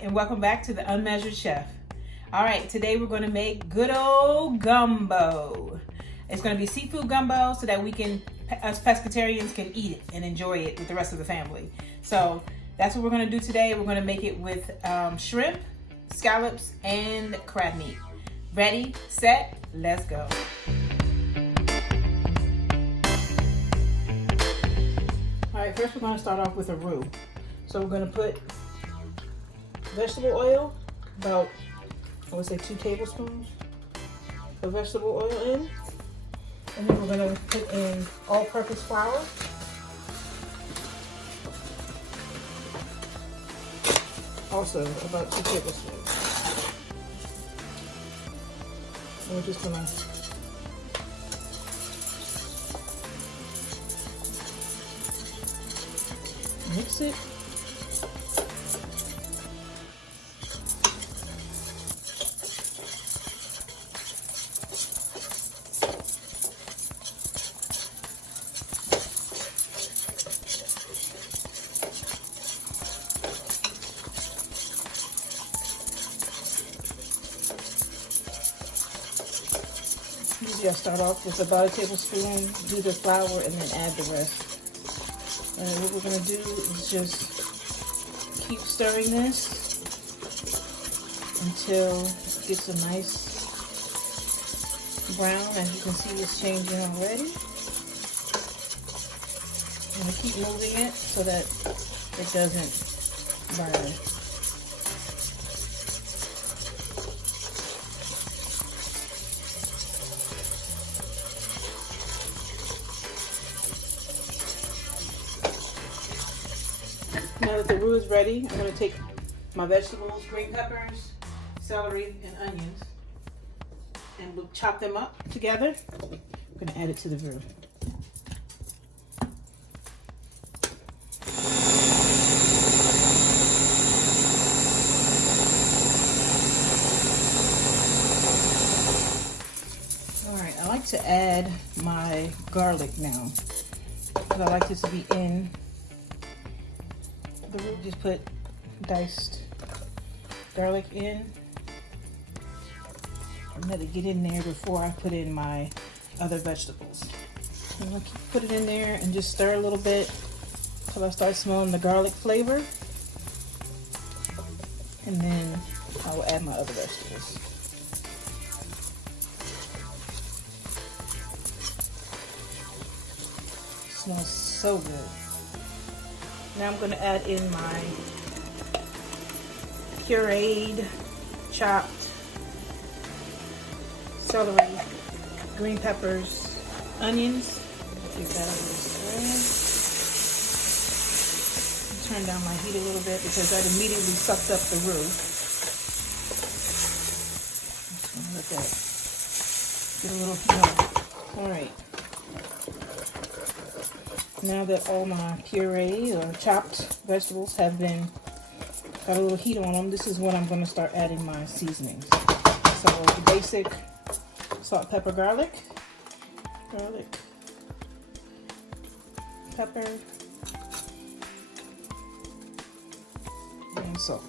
and welcome back to the Unmeasured Chef. All right, today we're going to make good old gumbo. It's going to be seafood gumbo so that us pescatarians can eat it and enjoy it with the rest of the family. So that's what we're going to do today. We're going to make it with shrimp, scallops, and crab meat. Ready, set, let's go. All right, first we're going to start off with a roux. So we're going to put vegetable oil, about, I would say 2 tablespoons of vegetable oil in. And then we're going to put in all-purpose flour. Also about 2 tablespoons. And we're just going to mix it. Usually I start off with about a tablespoon, do the flour, and then add the rest. And what we're going to do is just keep stirring this until it gets a nice brown. As you can see, it's changing already. I'm going to keep moving it so that it doesn't burn. Now that the roux is ready, I'm going to take my vegetables, green peppers, celery, and onions, and we'll chop them up together. I'm going to add it to the roux. Alright, I like to add my garlic now, because I like this to be in the roux. Just put diced garlic in and let it get in there before I put in my other vegetables. I'm going to put it in there and just stir a little bit until I start smelling the garlic flavor, and then I will add my other vegetables. It smells so good. Now I'm going to add in my pureed, chopped celery, green peppers, onions. Give that a little stir. Turn down my heat a little bit because that immediately sucks up the roux. Just let that get a little heat on. All right. Now that all my puree or chopped vegetables have got a little heat on them, this is when I'm going to start adding my seasonings. So the basic salt, pepper, garlic, pepper, and salt.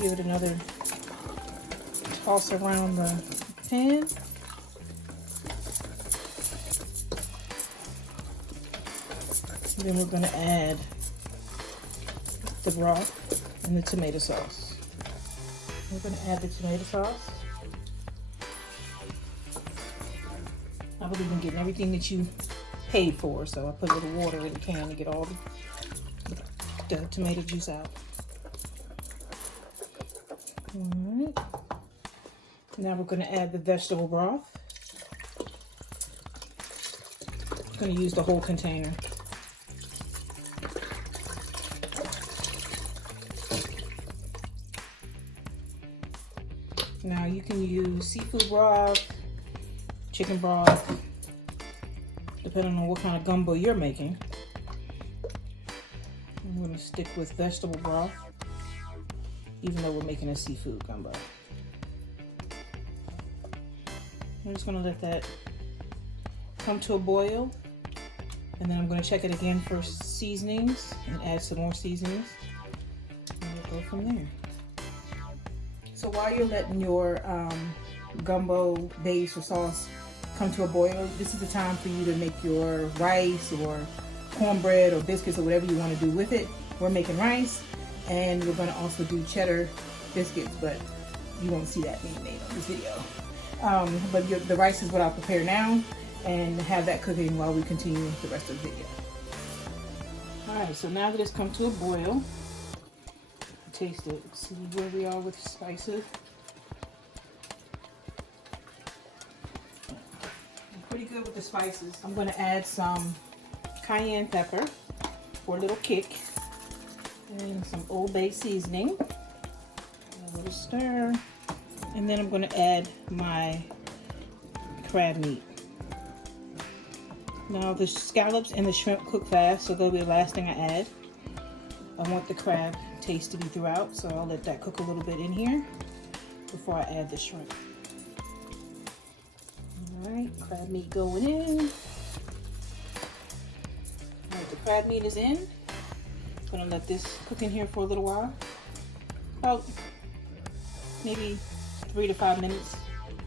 Give it another toss around the pan. And then we're going to add the broth and the tomato sauce. We're going to add the tomato sauce. I believe in getting everything that you paid for, so I put a little water in the can to get all the tomato juice out. All right. Now we're going to add the vegetable broth. I'm going to use the whole container. Now you can use seafood broth, chicken broth, depending on what kind of gumbo you're making. I'm going to stick with vegetable broth, even though we're making a seafood gumbo. I'm just going to let that come to a boil. And then I'm going to check it again for seasonings and add some more seasonings. And we'll go from there. So while you're letting your gumbo base or sauce come to a boil, this is the time for you to make your rice or cornbread or biscuits or whatever you want to do with it. We're making rice, and we're going to also do cheddar biscuits, but you won't see that being made on this video. But the rice is what I'll prepare now and have that cooking while we continue the rest of the video. Alright, so now that it's come to a boil, taste it, see where we are with spices. I'm pretty good with the spices. I'm going to add some cayenne pepper for a little kick and some Old Bay seasoning. A little stir, and then I'm going to add my crab meat. Now the scallops and the shrimp cook fast, so they'll be the last thing I add. I want the crab taste to be throughout, so I'll let that cook a little bit in here before I add the shrimp. Alright, crab meat going in. Alright, the crab meat is in. I'm going to let this cook in here for a little while. About maybe 3 to 5 minutes,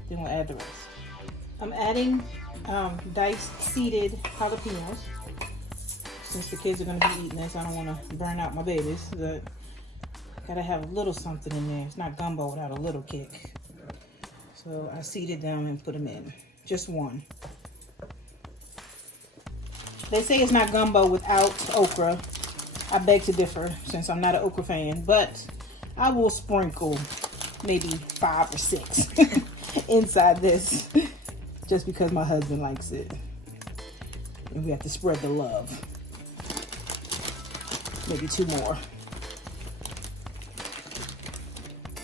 then we'll add the rest. I'm adding diced seeded jalapeños. Since the kids are going to be eating this, I don't want to burn out my babies, but gotta have a little something in there. It's not gumbo without a little kick. So I seeded them and put them in. Just one. They say it's not gumbo without okra. I beg to differ since I'm not an okra fan, but I will sprinkle maybe 5 or 6 inside this just because my husband likes it. And we have to spread the love. Maybe 2 more.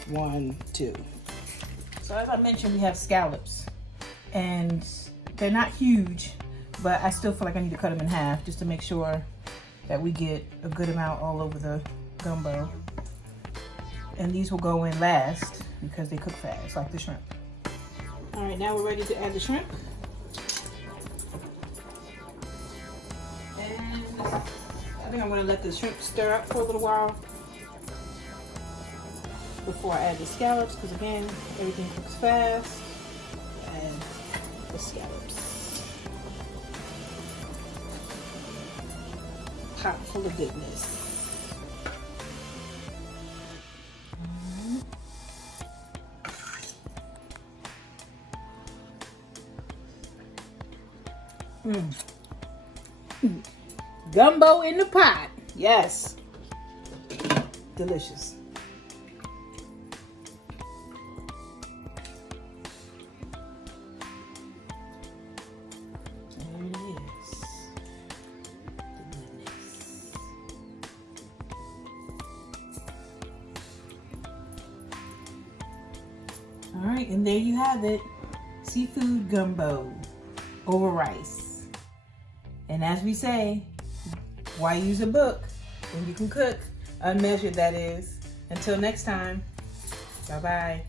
1, 2. So as I mentioned, we have scallops, and they're not huge, but I still feel like I need to cut them in half just to make sure that we get a good amount all over the gumbo. And these will go in last because they cook fast, like the shrimp. All right, now we're ready to add the shrimp. And I think I'm gonna let the shrimp stir up for a little while before I add the scallops, because again, everything cooks fast. And the scallops. Pot full of goodness. Gumbo in the pot. Yes. Delicious. There it is. The goodness. All right, and there you have it. Seafood gumbo over rice. And as we say, why use a book when you can cook? Unmeasured, that is. Until next time, bye-bye.